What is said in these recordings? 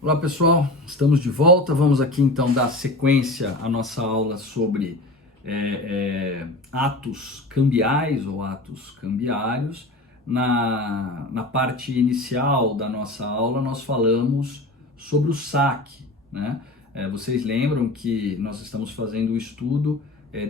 Olá pessoal, estamos de volta. Vamos aqui então dar sequência à nossa aula sobre atos cambiais ou atos cambiários. Na parte inicial da nossa aula nós falamos sobre o saque, né? Vocês lembram que nós estamos fazendo o estudo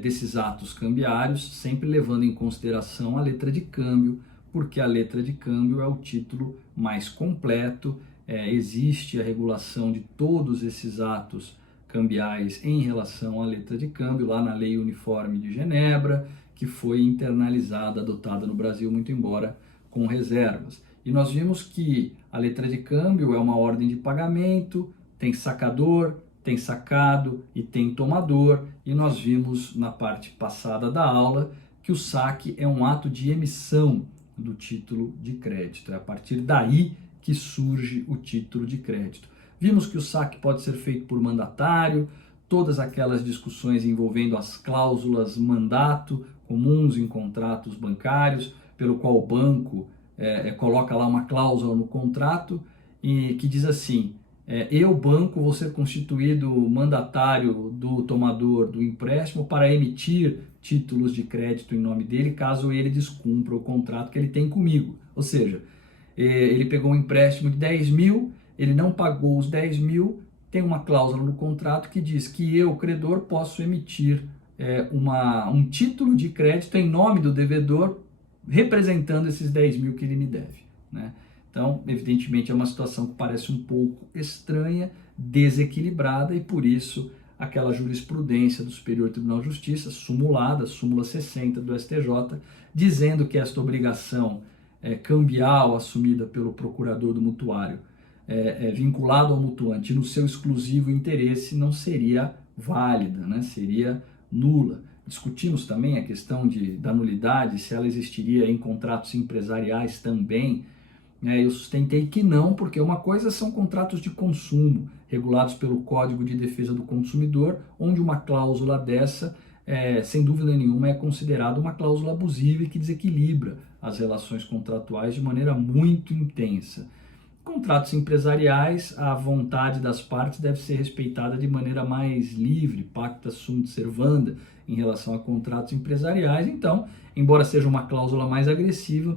desses atos cambiários, sempre levando em consideração a letra de câmbio, porque a letra de câmbio é o título mais completo. Existe a regulação de todos esses atos cambiais em relação à letra de câmbio, lá na Lei Uniforme de Genebra, que foi internalizada, adotada no Brasil, muito embora com reservas. E nós vimos que a letra de câmbio é uma ordem de pagamento, tem sacador, tem sacado e tem tomador, e nós vimos na parte passada da aula que o saque é um ato de emissão do título de crédito. É a partir daí que surge o título de crédito. Vimos que o saque pode ser feito por mandatário, todas aquelas discussões envolvendo as cláusulas mandato comuns em contratos bancários, pelo qual o banco coloca lá uma cláusula no contrato e que diz assim: eu, banco, vou ser constituído mandatário do tomador do empréstimo para emitir títulos de crédito em nome dele, caso ele descumpra o contrato que ele tem comigo. Ou seja, ele pegou um empréstimo de 10 mil, ele não pagou os 10 mil, tem uma cláusula no contrato que diz que eu, credor, posso emitir um título de crédito em nome do devedor, representando esses 10 mil que ele me deve, né? Então, evidentemente, é uma situação que parece um pouco estranha, desequilibrada, e por isso aquela jurisprudência do Superior Tribunal de Justiça, súmula 60 do STJ, dizendo que esta obrigação cambial assumida pelo procurador do mutuário vinculado ao mutuante no seu exclusivo interesse não seria válida, né? Seria nula. Discutimos também a questão da nulidade, se ela existiria em contratos empresariais também. Eu sustentei que não, porque uma coisa são contratos de consumo, regulados pelo Código de Defesa do Consumidor, onde uma cláusula dessa, sem dúvida nenhuma, é considerada uma cláusula abusiva e que desequilibra as relações contratuais de maneira muito intensa. Contratos empresariais, a vontade das partes deve ser respeitada de maneira mais livre, pacta sunt servanda, em relação a contratos empresariais. Então, embora seja uma cláusula mais agressiva,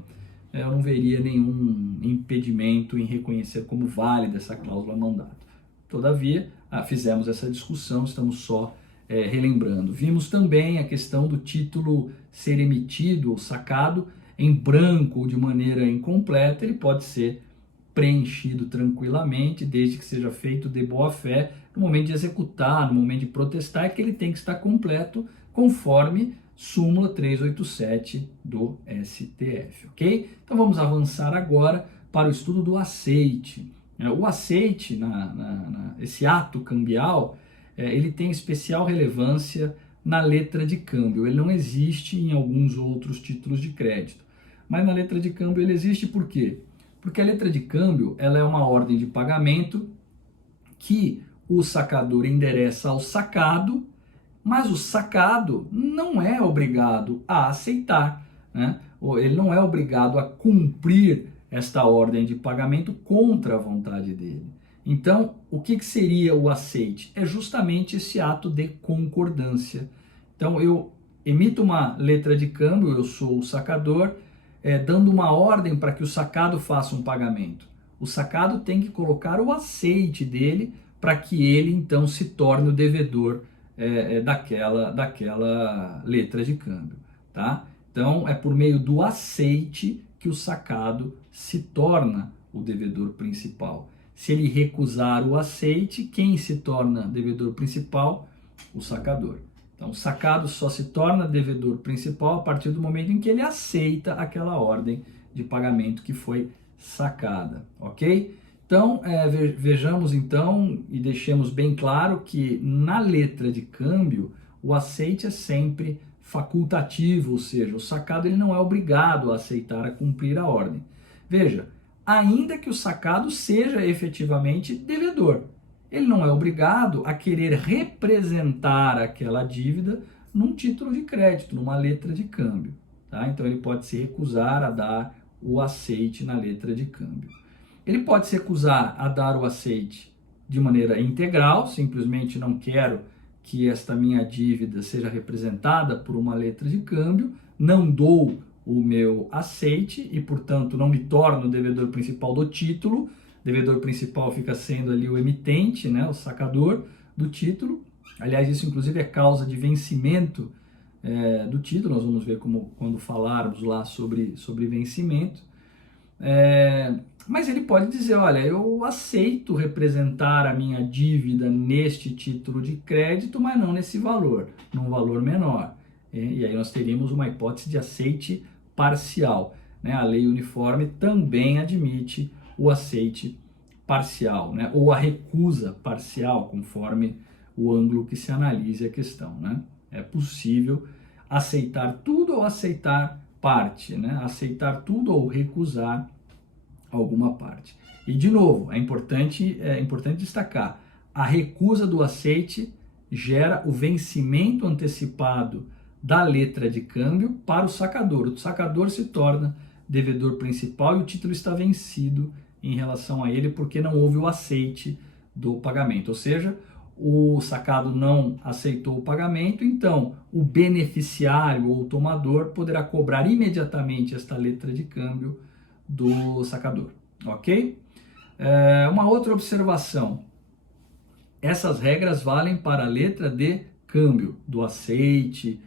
eu não veria nenhum impedimento em reconhecer como válida essa cláusula mandato. Todavia, fizemos essa discussão, estamos só relembrando. Vimos também a questão do título ser emitido ou sacado em branco ou de maneira incompleta. Ele pode ser preenchido tranquilamente, desde que seja feito de boa fé, no momento de executar, no momento de protestar, é que ele tem que estar completo, conforme súmula 387 do STF, ok? Então vamos avançar agora para o estudo do aceite. O aceite, esse ato cambial, ele tem especial relevância na letra de câmbio. Ele não existe em alguns outros títulos de crédito, mas na letra de câmbio ele existe por quê? Porque a letra de câmbio ela é uma ordem de pagamento que o sacador endereça ao sacado, mas o sacado não é obrigado a aceitar, né? Ele não é obrigado a cumprir esta ordem de pagamento contra a vontade dele. Então, o que seria o aceite? É justamente esse ato de concordância. Então, eu emito uma letra de câmbio, eu sou o sacador, dando uma ordem para que o sacado faça um pagamento. O sacado tem que colocar o aceite dele para que ele, então, se torne o devedor daquela letra de câmbio, tá? Então, é por meio do aceite que o sacado se torna o devedor principal. Se ele recusar o aceite, quem se torna devedor principal? O sacador. Então, o sacado só se torna devedor principal a partir do momento em que ele aceita aquela ordem de pagamento que foi sacada, ok? Então, vejamos então e deixemos bem claro que na letra de câmbio o aceite é sempre facultativo, ou seja, o sacado ele não é obrigado a aceitar, a cumprir a ordem. Veja, ainda que o sacado seja efetivamente devedor, ele não é obrigado a querer representar aquela dívida num título de crédito, numa letra de câmbio, tá? Então ele pode se recusar a dar o aceite na letra de câmbio. Ele pode se recusar a dar o aceite de maneira integral, simplesmente não quero que esta minha dívida seja representada por uma letra de câmbio, não dou o meu aceite e, portanto, não me torno devedor principal do título. Devedor principal fica sendo ali o emitente, né, o sacador do título. Aliás, isso inclusive é causa de vencimento do título. Nós vamos ver quando falarmos lá sobre vencimento. Mas ele pode dizer, olha, eu aceito representar a minha dívida neste título de crédito, mas não nesse valor, num valor menor. E aí nós teríamos uma hipótese de aceite parcial, né? A lei uniforme também admite o aceite parcial, né? Ou a recusa parcial, conforme o ângulo que se analise a questão, né? É possível aceitar tudo ou aceitar parte, né? Aceitar tudo ou recusar alguma parte. E, de novo, é importante destacar, a recusa do aceite gera o vencimento antecipado da letra de câmbio para o sacador. O sacador se torna devedor principal e o título está vencido em relação a ele porque não houve o aceite do pagamento. Ou seja, o sacado não aceitou o pagamento, então o beneficiário ou o tomador poderá cobrar imediatamente esta letra de câmbio do sacador, ok? Uma outra observação, essas regras valem para a letra de câmbio, do aceite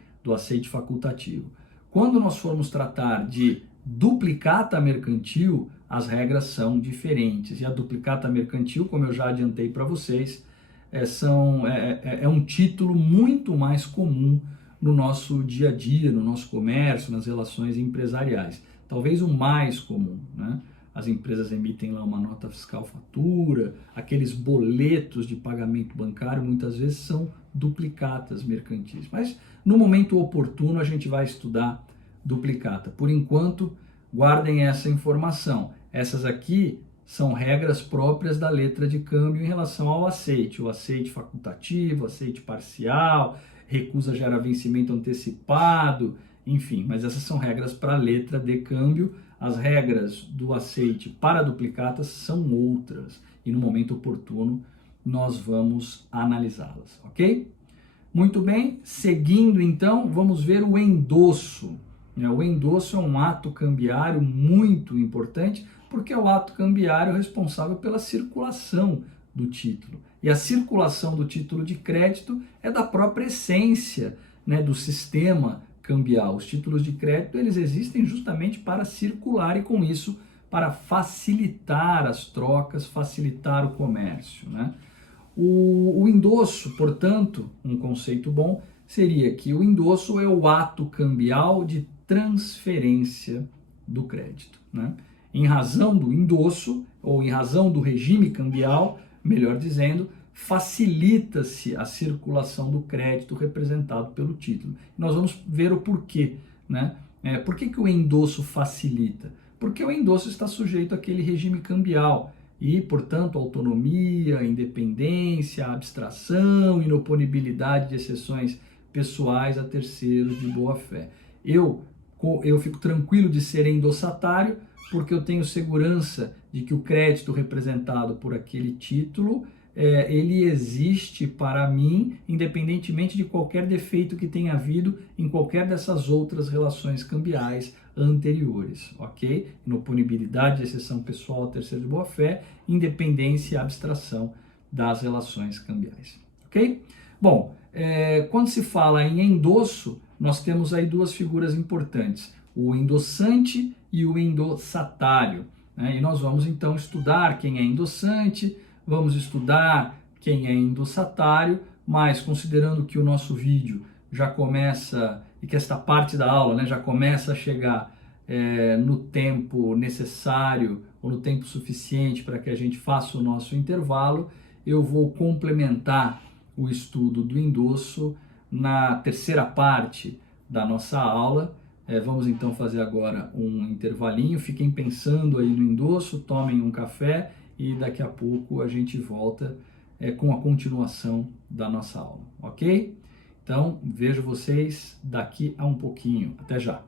facultativo. Quando nós formos tratar de duplicata mercantil, as regras são diferentes. E a duplicata mercantil, como eu já adiantei para vocês, é um título muito mais comum no nosso dia a dia, no nosso comércio, nas relações empresariais. Talvez o mais comum, né? As empresas emitem lá uma nota fiscal fatura, aqueles boletos de pagamento bancário muitas vezes são duplicatas mercantis. Mas no momento oportuno a gente vai estudar duplicata. Por enquanto, guardem essa informação. Essas aqui são regras próprias da letra de câmbio em relação ao aceite. O aceite facultativo, aceite parcial, recusa gera vencimento antecipado, enfim. Mas essas são regras para a letra de câmbio. As regras do aceite para duplicatas são outras e no momento oportuno nós vamos analisá-las, ok? Muito bem, seguindo então, vamos ver o endosso. O endosso é um ato cambiário muito importante porque é o ato cambiário responsável pela circulação do título. E a circulação do título de crédito é da própria essência, né, do sistema cambial. Os títulos de crédito eles existem justamente para circular e com isso para facilitar as trocas, facilitar o comércio, né? O endosso, portanto, um conceito bom seria que o endosso é o ato cambial de transferência do crédito, né? Em razão do endosso ou em razão do regime cambial, melhor dizendo, facilita-se a circulação do crédito representado pelo título. Nós vamos ver o porquê, né? Por que o endosso facilita? Porque o endosso está sujeito àquele regime cambial e, portanto, autonomia, independência, abstração, inoponibilidade de exceções pessoais a terceiros de boa-fé. Eu fico tranquilo de ser endossatário porque eu tenho segurança de que o crédito representado por aquele título ele existe para mim, independentemente de qualquer defeito que tenha havido em qualquer dessas outras relações cambiais anteriores, ok? Inoponibilidade, exceção pessoal a terceiro de boa-fé, independência e abstração das relações cambiais, ok? Bom, quando se fala em endosso, nós temos aí duas figuras importantes, o endossante e o endossatário, né? E nós vamos então estudar quem é endossante, vamos estudar quem é endossatário, mas considerando que o nosso vídeo já começa, e que esta parte da aula, né, já começa a chegar no tempo necessário ou no tempo suficiente para que a gente faça o nosso intervalo, eu vou complementar o estudo do endosso na terceira parte da nossa aula. Vamos então fazer agora um intervalinho, fiquem pensando aí no endosso, tomem um café e daqui a pouco a gente volta com a continuação da nossa aula, ok? Então, vejo vocês daqui a um pouquinho. Até já!